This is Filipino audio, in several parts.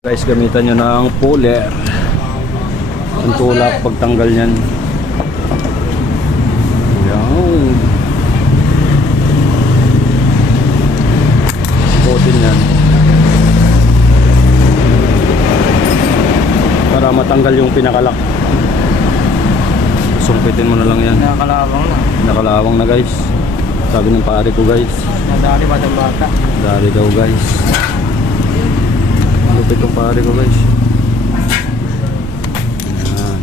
Guys, gamitan nyo ng puller. Ang tulak pagtanggal yan. Yan. Putin yan. Para matanggal yung pinakalak. Sumpitin mo na lang yan. Nakakalawang na. Nakalawang na guys. Sabi ng pare ko guys. Nadali ba ng bata? Dari daw guys. Lupit yung pare ko guys. Ayan.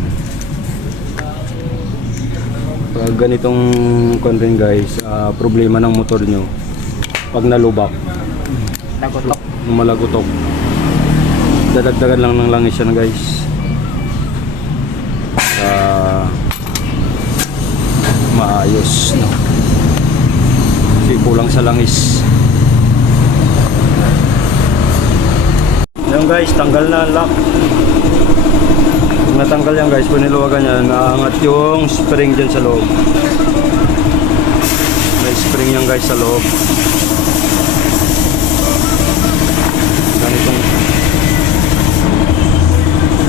Pag ganitong content guys, problema ng motor nyo, pag nalubak, Nagutok. malagutok, dadagdagan lang ng langis yan guys. Maayos, no? Kasi kulang sa langis. Yan guys, tanggal na ang lock. Pag natanggal yan guys, kung niluwagan yan, naangat yung spring dyan sa loob. May spring yan guys sa loob.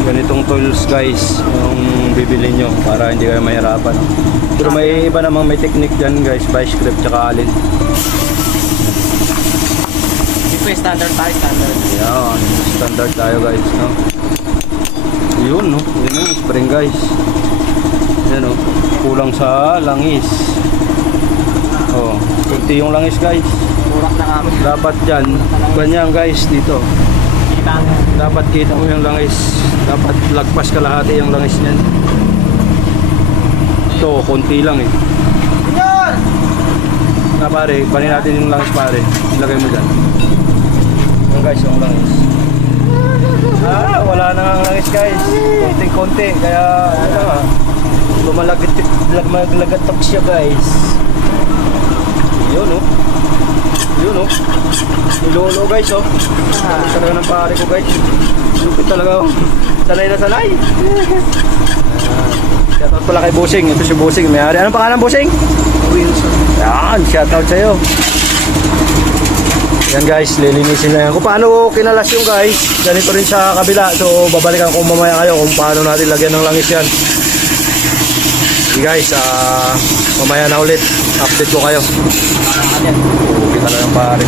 Ganitong tools guys yung bibili nyo para hindi kayo mahirapan. Pero may iba namang may technique dyan guys, vice grip tsaka alin. Ito yung standard tayo, standard. Yan, standard tayo guys, no? Yun, no? Yun yung spring guys. Yan, no? Kulang sa langis. Oh, kunti yung langis guys. Kurak na kami. Dapat dyan, ganyan guys dito. Kita mo. Dapat kita mo yung langis. Dapat lagpas kalahati yung langis niyan. Ito, konti lang eh. Na pare, panin natin yung langis pare. Ilagay mo dyan. Yung guys, yung langis. Wala na ang langis guys. Konting-konti. Kaya, ano nga, lumalagatok siya guys. Yun oh. Yun oh. Nilolo guys oh. Talaga ng pare ko guys. Lupit talaga oh. Sanay na sanay. Shoutout pala kay Busing. Ito si Busing. May-ari. Anong pangalan Busing? Wilson. Yan. Shoutout sa'yo. Yan guys. Lilinisin na yan. Kung paano kinalas yung guys. Ganito rin sa kabila. So babalikan ko mamaya kayo kung paano natin lagyan ng langis yan. Okay guys. Mamaya na ulit. Update ko kayo. Kita na ng pare.